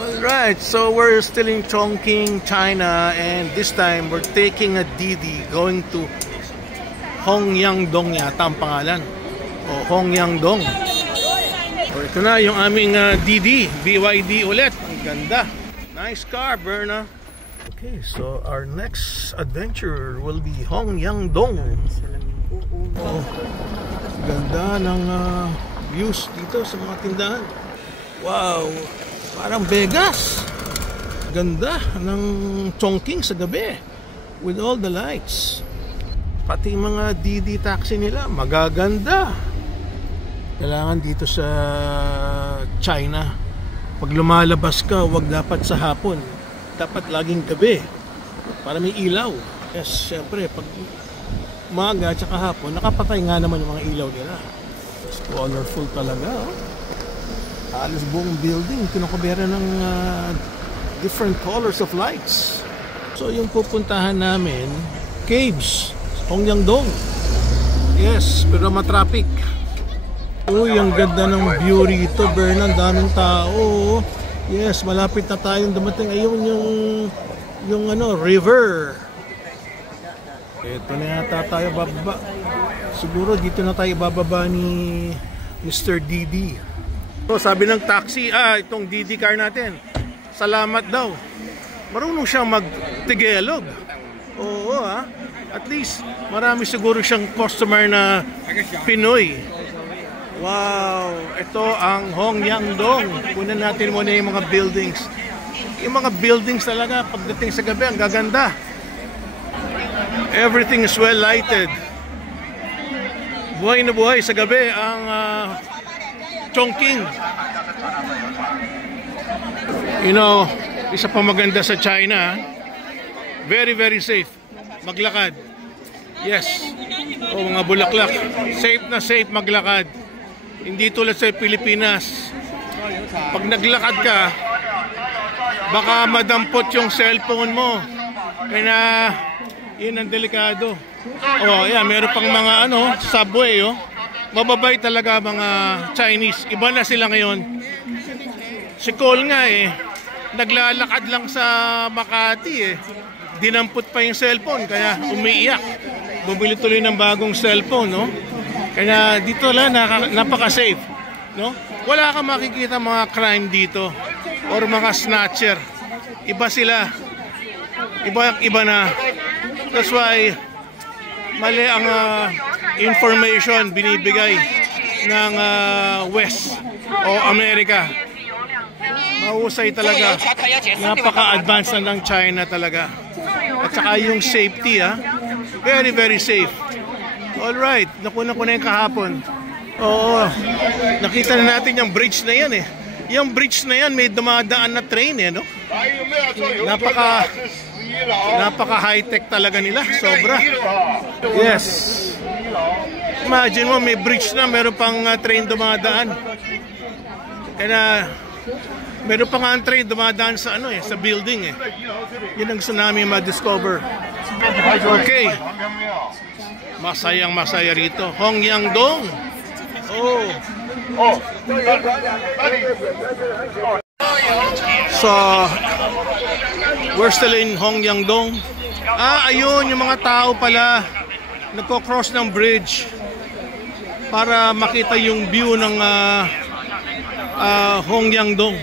Alright, so we're still in Chongqing, China, and this time we're taking a DD going to Hongyangdong yata ang pangalan. O Hongyangdong. So ito na yung aming DD, BYD ulit. Ang ganda. Nice car, Berna. Okay, so our next adventure will be Hongyangdong. Oh, ganda ng views dito sa mga tindahan. Wow, parang Vegas. Ganda ng Chongqing sa gabi with all the lights. Pati mga DD taxi nila magaganda. Kailangan dito sa China, pag lumalabas ka, wag dapat sa hapon, dapat laging gabi para may ilaw. Yes, syempre pag umaga at saka hapon, nakapatay nga naman yung mga ilaw nila. It's colorful talaga, oh. Halos buong building kinukubera ng different colors of lights. So yung pupuntahan namin, caves, Hongyangdong. Yes, pero matraffic. Uy, ang ganda ng view rito, Bernan, daming tao. Yes, malapit na tayong dumating. Ayun yung river. Ito na yata tayo bababa. Siguro dito na tayo bababa ni Mr. DD. So sabi ng taxi, itong DD car natin, salamat daw. Marunong siyang mag-Tagalog. Oo, at least marami siguro siyang customer na Pinoy. Wow, ito ang Hongyangdong. Kunan natin muna yung mga buildings. Yung mga buildings talaga pagdating sa gabi, ang gaganda. Everything is well lighted. Buhay na buhay sa gabi ang Chongqing. You know, isa pa maganda sa China, very very safe maglakad. Yes, mga bulaklak, safe na safe maglakad. Hindi tulad sa Pilipinas, pag naglakad ka baka madampot yung cellphone mo, kaya yun ang delikado. Yan, meron pang mga subway, mababay talaga mga Chinese. Iba na sila ngayon. Si Cole nga naglalakad lang sa Makati dinampot pa yung cellphone, kaya umiiyak. Bumili tuloy ng bagong cellphone, no? Kaya dito lang napaka-safe, no? Wala kang makikita mga crime dito or mga snatcher. Iba sila. Iba na. That's why mali ang information binibigay ng West o Amerika. Mahusay talaga. Napaka-advanced na ng China talaga. At saka yung safety, very very safe. Alright, nakunan ko na yung kahapon. Oo, nakita na natin yung bridge na yan Yung bridge na yan may dumadaan na train no? Napaka high-tech talaga nila, sobra. Yes. Imagine mo may bridge na, meron pang train dumadaan. Kaya meron pang train dumadaan sa sa building Yun ang tsunami ma-discover. Okay. Masayang masaya rito. Hongyangdong. So, we're still in Hongyangdong. Ayun, yung mga tao pala nagko-cross ng bridge para makita yung view ng Hongyangdong.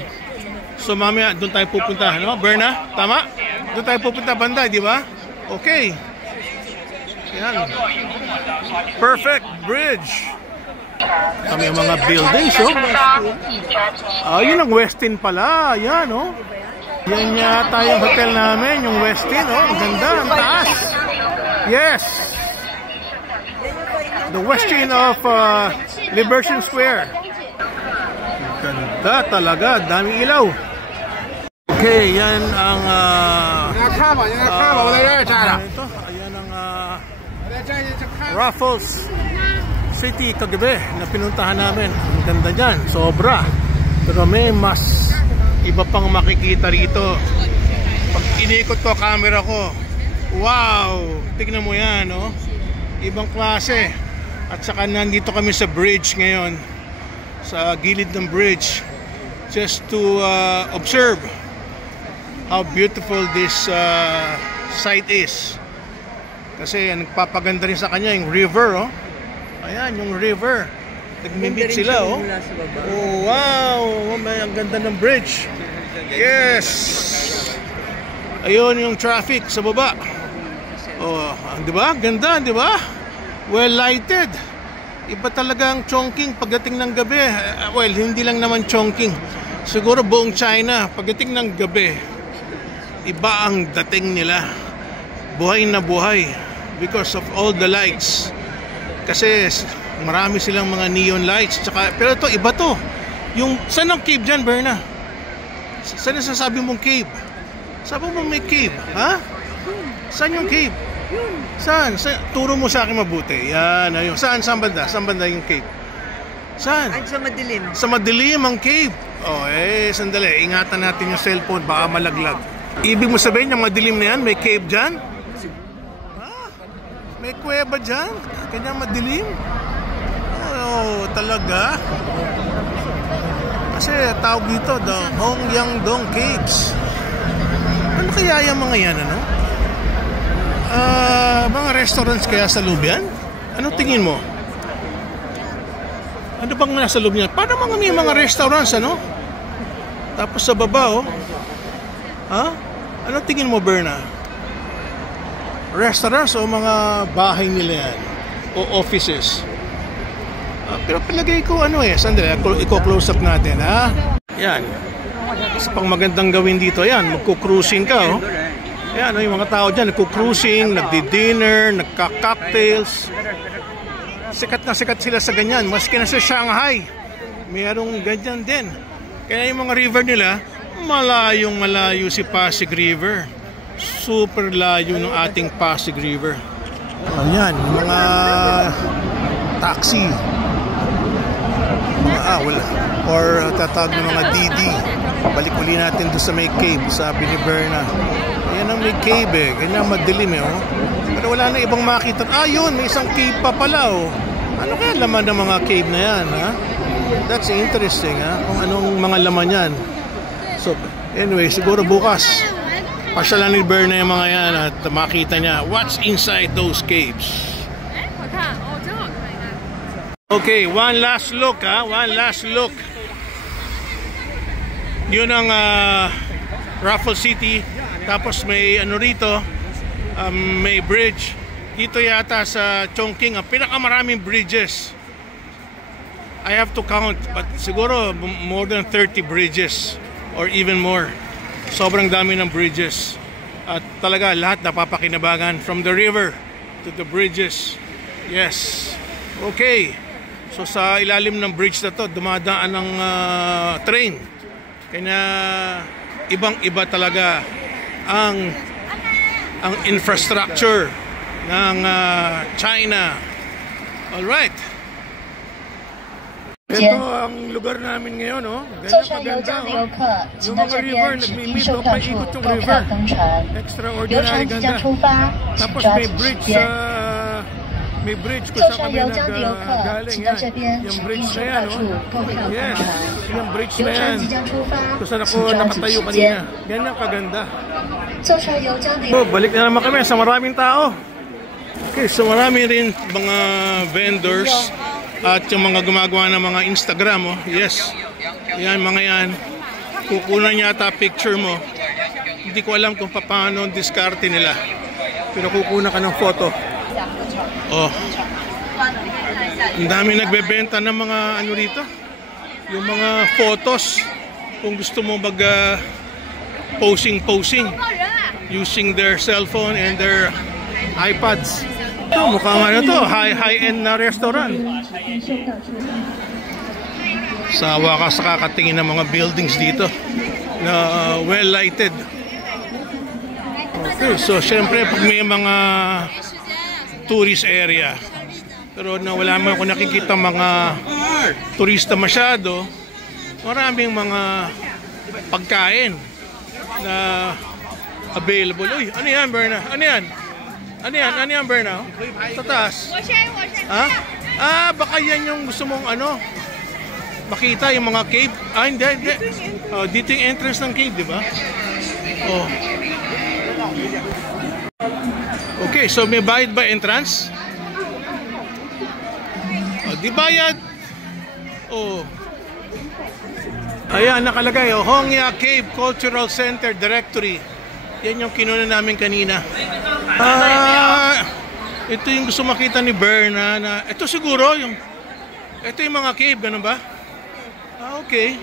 So, mamaya doon tayo pupunta, Berna? Tama? Doon tayo pupunta banda, di ba? Okay. Yan. Perfect bridge. Kami yung mga buildings, yun ang Westin pala. Yan, yan yata yung hotel namin, yung Westin, ang ganda, ang taas. Yes. The Westin of Liberation Square. Ganda talaga, daming ilaw. Okay, yan ang ito, ayan ang Raffles City kagabi na pinuntahan namin. Ang ganda dyan, sobra. Pero may mas iba pang makikita rito. Pag inikot ko camera ko, wow, tignan mo yan, ibang klase. At saka nandito kami sa bridge ngayon, sa gilid ng bridge. just to observe how beautiful this site is. Kasi nagpapaganda rin sa kanya yung river, oh. Ayan, yung river. Nagmi-meet sila, oh. Oh, wow! Ang ganda ng bridge. Yes! Ayun yung traffic sa baba. Oh, di ba? Ganda, di ba? Well lighted. Iba talaga ang Chongqing pagdating ng gabi. Well, hindi lang naman Chongqing. Siguro buong China pagdating ng gabi. Iba ang dating nila. Buhay na buhay because of all the lights. Kasi marami silang mga neon lights. Pero ito, iba to. Yung, saan ang cave dyan, Berna? Saan nasasabi mong cave? Sabi mo may cave, ha? Saan yung cave? Saan? Turo mo sa akin mabuti. Yan, ayun. Saan banda? Saan banda yung cave? Saan? Ay, sa madilim. Sa madilim ang cave. Oh, sandali. Ingatan natin yung cellphone. Baka malaglag. Ibig mo sabihin yung madilim na yan, may cave dyan? Ha? May kuweba dyan? Kanya madilim? Oh, talaga? Kasi tawag dito, the Hongyangdong Caves. Ano kaya yung mga yan, ano? Mga restaurants kaya sa loob yan? Ano tingin mo? Ano bang nasa loob niyan? Paano may mga restaurants, ano? Tapos sa baba, oh. Ha? Ano tingin mo, Berna? Restaurants o mga bahay nila yan? O offices? Pero palagay ko, sandali, i-close up natin, ha? Yan. Isa pang magandang gawin dito, yan, magko-cruising ka, oh. Yan, yung mga tao dyan, nagko-cruising, nagdi-dinner, nagka-cocktails. Sikat na sikat sila sa ganyan. Maski na sa Shanghai, mayroong ganyan din. Kaya yung mga river nila, malayong malayo si Pasig River. Super layo ng ating Pasig River. Ayan, mga taxi. Mga wala. Or tatawag ng mga Didi. Balik uli natin doon sa may cave, sabi ni Berna. Ayan ang may cave, ganyan madilim, oh. Pero wala na ibang makita. Yun, may isang cave pa pala, oh. Ano kaya laman ng mga cave na yan, ha? That's interesting, ha? Kung anong mga laman yan. So, anyway, siguro bukas pasyalan ni Berna yung mga yan at makita niya what's inside those caves. Okay, one last look, ha? One last look. Yun ang Raffles City. Tapos may rito, may bridge. Dito yata sa Chongqing, ang pinakamaraming bridges. I have to count, but siguro more than 30 bridges or even more. Sobrang dami ng bridges. At talaga lahat napapakinabangan from the river to the bridges. Yes. Okay. So sa ilalim ng bridge na to, dumadaan ng train. Kaya ibang-iba talaga ang infrastructure ng China. All right. Ito ang lugar namin ngayon, oh. Ganyan maganda, oh. Yung mga river, nagmi-meet, oh. Paikot yung river. Extraordinary ganda. Tapos may bridge kung saan kami nag-galing. Yung bridge na yan, oh. Yes, yung bridge na yan. Kung saan ako nakatayo kanina. Ganyan kaganda. So, balik na naman kami sa maraming tao. Okay, so marami rin mga vendors at yung mga gumagawa ng mga Instagram, oh. Yes. Yan, mga yan. Kukunan yata picture mo. Hindi ko alam kung paano diskarte nila. Pero kukunan ka ng photo. Oh. Ang dami nagbebenta ng mga rito. Yung mga photos. Kung gusto mo mag posing using their cellphone and their iPads. Ito, mukhang to, high-end na restaurant. Sa wakas kakatingin ng mga buildings dito na well lighted. Okay, so syempre pag may mga tourist area, pero wala mo ako nakikita mga turista masyado, maraming mga pagkain na available. Uy, ano yan, Berna? Ano yan? Ano yan, Berna? Sa taas? Ha? Baka yan yung gusto mong makita yung mga cave. Ah, hindi. Oh, dito yung entrance ng cave, di ba? Oh. Okay, so may bayad ba entrance? Oh, di bayad. Oh. Ayan, nakalagay. Oh, Hongya Cave Cultural Center Directory. Yan yung kinuna namin kanina. Ito yung gusto makita ni Berna na ito siguro yung ito yung mga cave, ganun ba? Okay.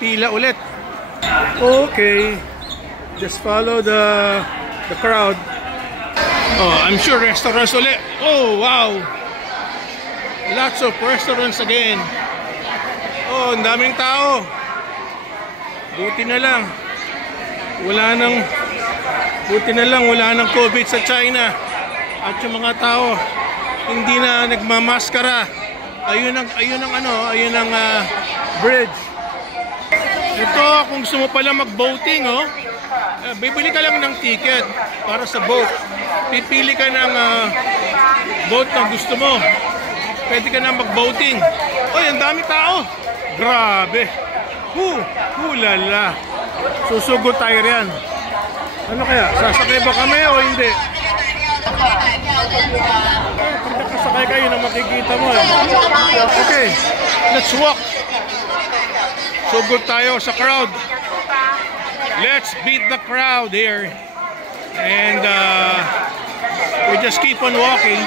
Pila ulit. Okay. Just follow the crowd. Oh, I'm sure restaurants ulit. Oh, wow. Lots of restaurants again. Oh, ang daming tao. Buti na lang wala nang COVID sa China. At yung mga tao hindi na nagmamaskara. Ayun ang bridge. Ito, kung gusto mo pala mag-boating, oh, bibili ka lang ng ticket para sa boat. Pipili ka ng boat na gusto mo. Pwede ka na mag-boating. Oy, ang dami tao. Grabe. Lala. Susugod tayo riyan. Ano kaya? Sasakay ba kami o hindi? Pag nakasakay kayo na makikita mo eh. Okay, let's walk. Sugod tayo sa crowd. Let's beat the crowd here. And we just keep on walking.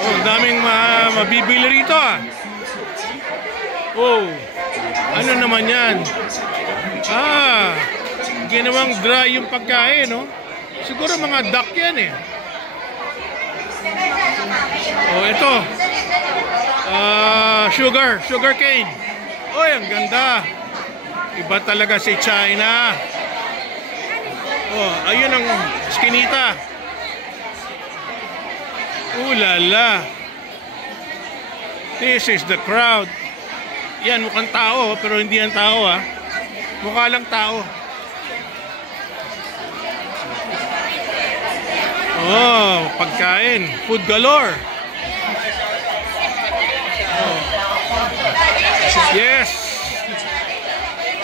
Oh, daming mabibili rito ah. Oh, ano naman yan? Ginawang dry yung pagkain, no? Siguro mga duck yan eh. Oh, ito. Sugar cane. Oh, ang ganda. Iba talaga si China. Oh, ayun ang skinita. Lala. This is the crowd. Yan, mukhang tao, pero hindi yan tao ah. Mukha lang tao. Oh, pagkain. Food galore. Oh. Yes.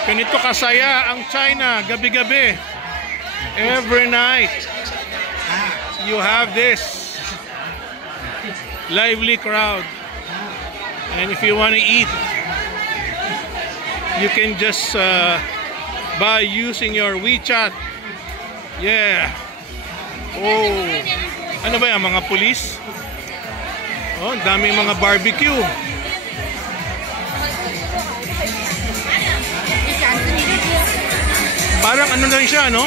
Ganito kasaya ang China gabi-gabi. Every night you have this lively crowd. And if you want to eat, you can just buy using your WeChat. Yeah. Oh. Ano ba yan? Mga pulis? Oh, daming mga barbecue. Parang ano na rin siya, no?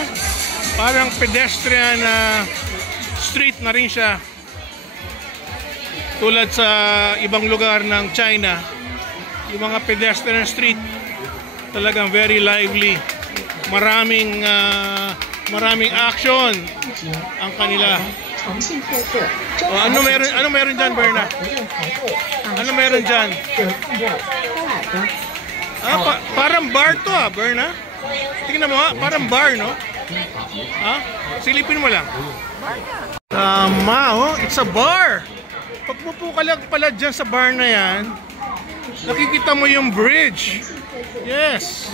Parang pedestrian street na rin siya. Tulad sa ibang lugar ng China. Yung mga pedestrian street talagang very lively. Maraming action ang kanila. Oh, ano meron diyan, Berna? Ano meron diyan? Parang bar to Berna. Tingnan mo parang bar, no? Silipin mo lang. Tama, oh, it's a bar. Pagpupo ka lang pala dyan sa bar na yan, nakikita mo yung bridge. Yes,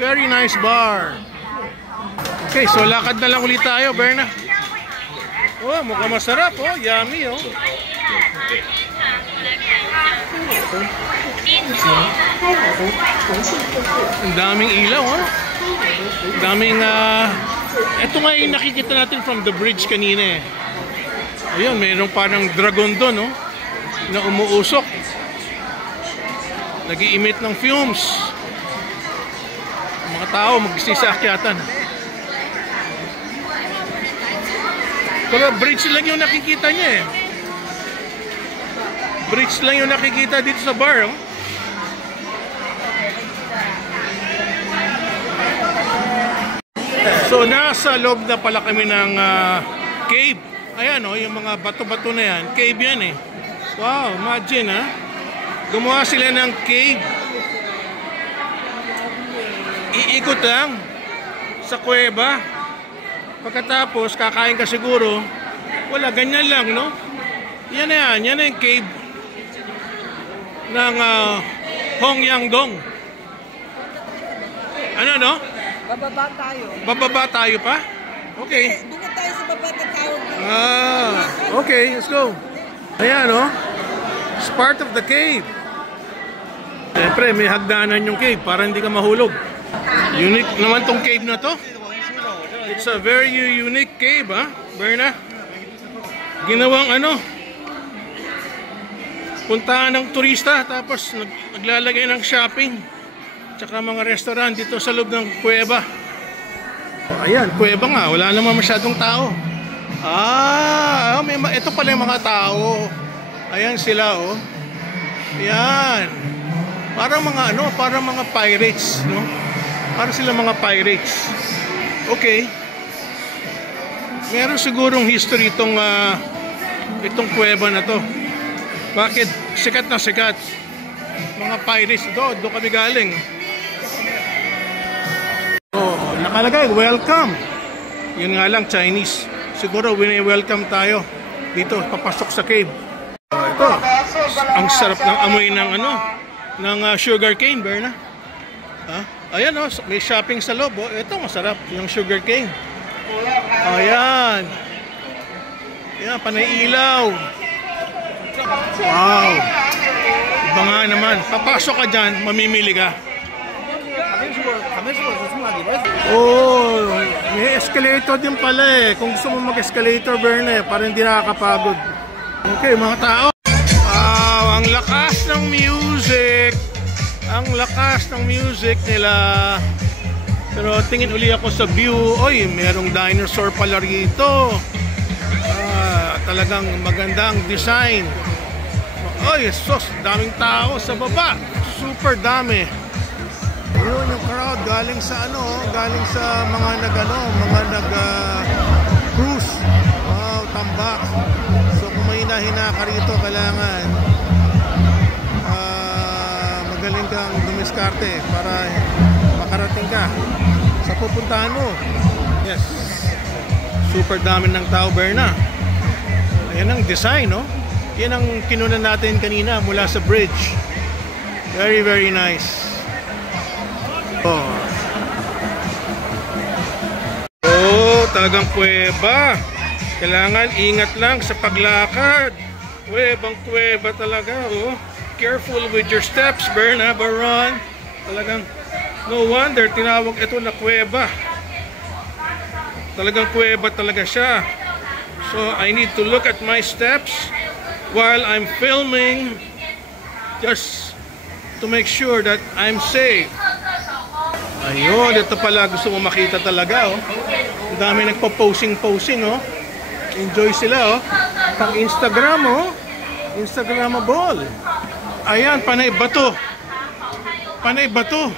very nice bar. Okay, so lakad na lang ulit tayo, Berna. Oh, mukhang masarap, oh, yummy, oh. Ang daming ilaw, oh. Daming, ito nga yung nakikita natin from the bridge kanina eh. Ayun, mayroong parang dragon doon, no? Na umuusok. Nag-i-emit ng fumes. Mga tao magsisaakyatan. Pero bridge lang yung nakikita niya eh. Bridge lang yung nakikita dito sa bar, oh. So nasa loob na pala kami ng cave. Ayan, oh, yung mga bato-bato na yan, cave yan eh. Wow, imagine gumawa sila ng cave. Iikot lang sa kuweba. Pagkatapos kakain ka siguro. Wala, ganyan lang, no? Yan na yung cave. ng Hongyangdong. Ano, no? Bababa tayo. Bababa tayo pa? Okay. Doon tayo sa baba na tawag. Okay, let's go. Ayan, no? It's part of the cave. Siyempre, may hagdanan yung cave para hindi ka mahulog. Unique naman tong cave na to. It's a very unique cave, ha, Berna? Ginawang ano, puntahan ng turista tapos naglalagay ng shopping tsaka mga restaurant dito sa loob ng kuweba. Ayan, kuweba nga, wala naman masyadong tao. Ito pala yung mga tao. Ayan sila, oh. Ayan. Parang mga ano, parang mga pirates, no? Parang sila mga pirates. Okay. Meron sigurong history itong kuweba na to. Bakit? Sikat na sikat. Mga pirates doon kami galing. Nakalagay, welcome. Yun nga lang, Chinese. Siguro wini-welcome tayo dito, papasok sa cave. Ito, ang sarap ng amoy ng ng sugar cane, Berna. Ayan, oh, may shopping sa loob. Oh. Ito, masarap, yung sugar cane. Ayan. Ayan, panay ilaw. Wow. Iba nga naman. Papasok ka dyan, mamimili ka. Oh, may escalator din pala eh. Kung gusto mo mag-escalator, Berna, para hindi nakakapagod. Okay, mga tao. Wow, ang lakas ng music. Ang lakas ng music nila. Pero tingin uli ako sa view. Oy, merong dinosaur pala rito. Talagang magandang design. Oy, sos, daming tao sa baba. Super dami. Yun yung crowd galing sa galing sa mga cruise. Wow, tambak. So kung may hina ka rito, kailangan magaling kang dumiskarte para makarating ka sa pupuntahan mo. Yes. Super dami ng tao, Berna. Ayan ang design, no? Yan ang kinunan natin kanina mula sa bridge. Very, very nice. Talagang kuweba. Kailangan ingat lang sa paglakad. Kuwebang-kuweba talaga, oh. Careful with your steps, Berna, Baron. Talagang, no wonder, tinawag ito na kuweba. Talagang kuweba talaga siya. So, I need to look at my steps while I'm filming just to make sure that I'm safe. Ayun, ito pala gusto mo makita talaga, oh. Ang dami nagpo-posing, oh. Enjoy sila, oh. Pang Instagram, oh. Instagramable. Ayan, panay bato. Panay bato.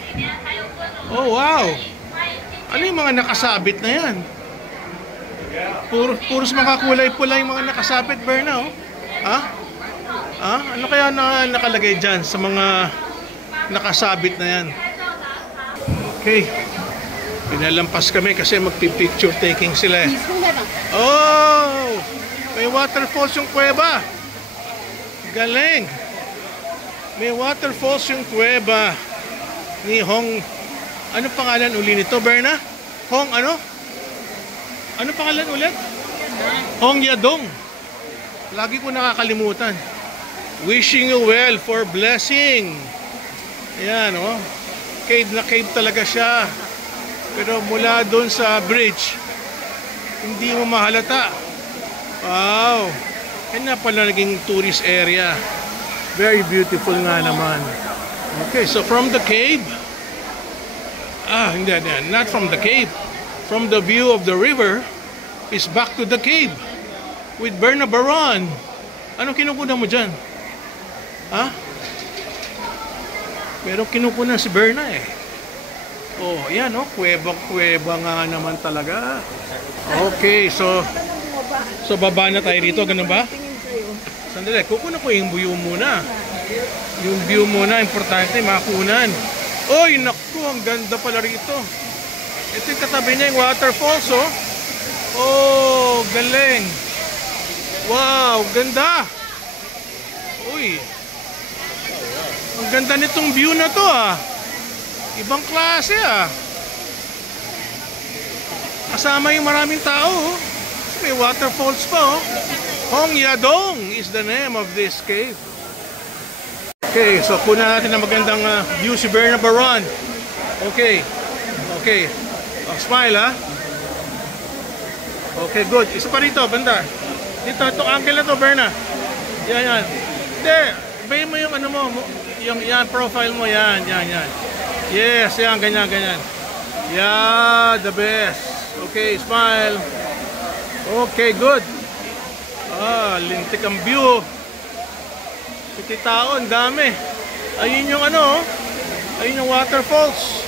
Oh, wow. Ano yung mga nakasabit na yan? Puros mga kulay pula yung mga nakasabit, Berna, oh. Ano kaya nakalagay dyan sa mga nakasabit na yan? Okay. Pinalampas kami kasi magpipicture taking sila eh. Oh! May waterfalls yung kuweba. Galing! May waterfalls yung kuweba ni Hong... Ano pangalan uli nito, Berna? Hong ano? Ano pangalan ulit? Hongyangdong. Lagi ko nakakalimutan. Wishing you well for blessing. Ayan, oh. Cave na cave talaga siya. Pero mula doon sa bridge, hindi mo mahalata. Wow. Yan na pala naging tourist area. Very beautiful nga naman. Okay, so from the cave, hindi, not from the cave. From the view of the river, is back to the cave with Berna Baron. Anong kinukunan mo dyan? Pero kinukunan si Berna eh. Oh, yan oh, kuweba nga naman talaga. Okay, so baba na tayo dito, ganun ba? Sandali, kukunan ko yung view muna. Yung view muna, importante, makunan. Oy, naku, ang ganda pala rito. Ito yung katabi niya, yung waterfalls, oh. Oh, galing. Wow, ganda. Uy. Ang ganda nitong view na to ah. Ibang klase ah. Kasama yung maraming tao oh. May waterfalls pa oh. Hongyadong is the name of this cave. Okay, so kunan natin ang magandang view si Berna Baron. Okay. Okay. Oh, smile ha. Okay, good. Isa pa rito, banda. Dito, itong angle na to, Berna. Yan, yan. Hindi, ibayin mo yung ano mo, yung yan, profile mo, yan, yan, yan. Yes, yan, ganyan, ganyan. Yeah, the best. Okay, smile. Okay, good. Ah, lintik ang view. Piti tao, ang dami. Ayun yung ano, ayun yung waterfalls.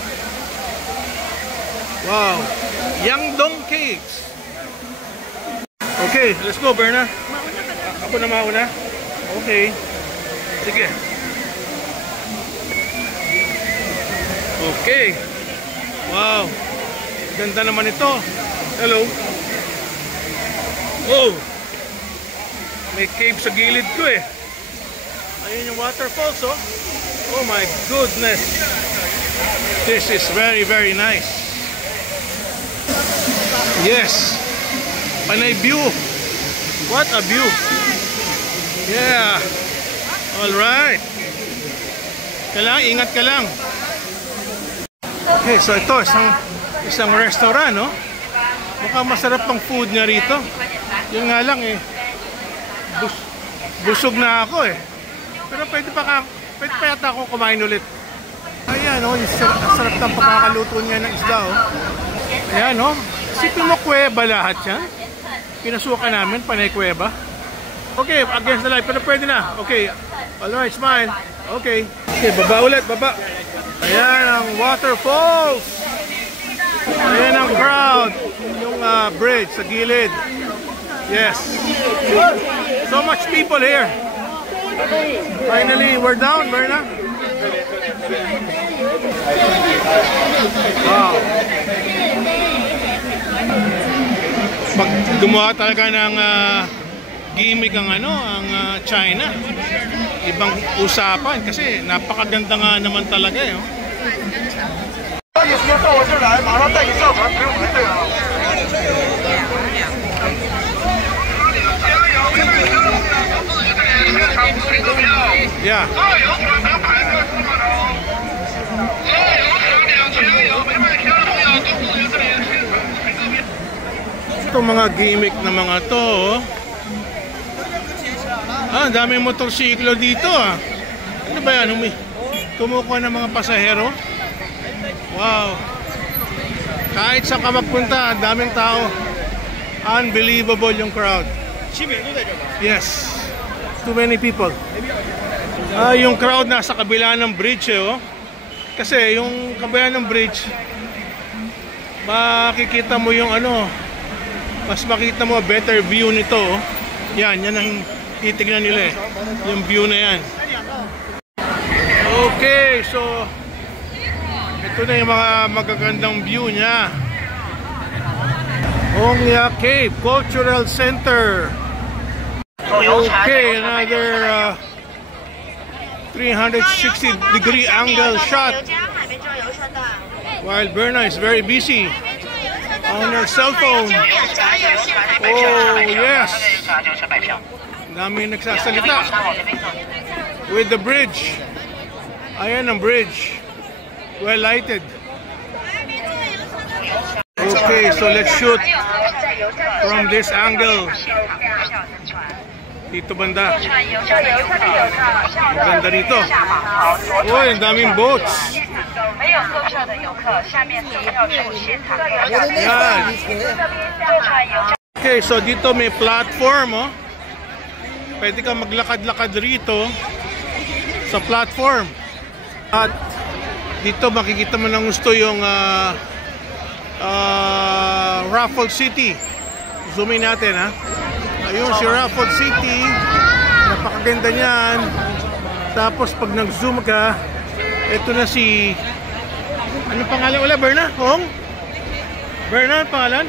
Wow. Yangdong Caves. Okay, let's go, Berna. Ako na mauna. Okay. Sige. Okay. Wow. Ganda naman ito. Hello. Oh. May cave sa gilid ko eh. Ayun yung waterfalls oh. Oh my goodness. This is very, very nice. Yes. Panay view. What a view. Yeah. Alright. Kailangan, ingat ka lang. Okay, so ito, isang restaurant, no? Mukhang masarap pang food niya rito. Yun nga lang eh. Busog na ako eh. Pero pwede pa yata ako kumain ulit. Ayan, oh, yung sarap ng pagkakaluto niya ng isda, oh. Ayan, oh. Isipin mo, kuweba lahat yan. Pinasukan namin, panay kuweba. Okay, against the light, pero pwede na. Okay, alright, smile. Okay. Okay, baba ulit, baba. Ayan ang waterfalls. Ayan ang crowd. Yung bridge sa gilid. Yes. So much people here. Finally, we're down, Berna. Wow. Pag gumawa talaga ng gimmick ang China, ibang usapan kasi napakaganda nga naman talaga eh. Yeah. Itong mga gimmick na mga to, ang daming motorsiklo dito ah. Ano ba yan? Kumukuha ng mga pasahero. Wow. Kahit saan ka magpunta, daming tao. Unbelievable yung crowd. Yes. Too many people. Yung crowd nasa kabila ng bridge eh, oh. Kasi yung kabila ng bridge, makikita mo yung mas makita mo better view nito, oh. Yan ang titignan nila eh. Yung view na yan. Okay, so ito na yung mga magagandang view niya. Hongya Cave Cultural Center. Okay, another 360-degree angle shot. While Berna is very busy on her cell phone. Oh, yes. Dami nagsasalita. With the bridge. Ayan ang bridge. Well lighted. Okay, so let's shoot from this angle. Dito banda. Maganda dito. Oh, ang daming boats. Yan. Okay, so dito may platform, oh. Pwede ka maglakad-lakad rito sa platform. At dito makikita mo ng gusto yung Raffles City. Zoom in natin ha. Ayun si Raffles City. Napakaganda niyan. Tapos pag nag-zoom ka, ito na si, ano pangalan wala? Berna? Hong? Berna ang pangalan?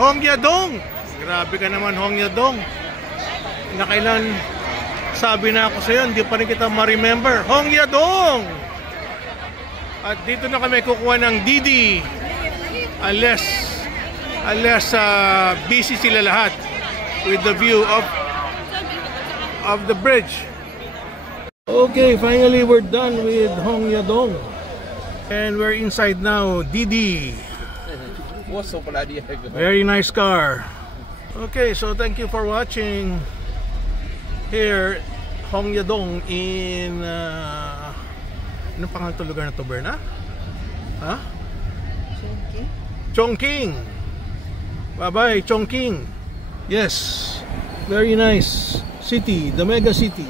Hongyadong. Grabe ka naman, Hongyadong. Na kailan Sabi na ako sa'yo, hindi pa rin kita ma-remember. Hongyadong! At dito na kami kukuha ng Didi. Unless busy sila lahat with the view of the bridge. Okay, finally we're done with Hongyadong. And we're inside now, Didi. Very nice car. Okay, so thank you for watching here Hongyadong in anong pangalan to lugar na to, Berna? Ha? Chongqing. Bye-bye, Chongqing. Yes. Very nice city, the mega city.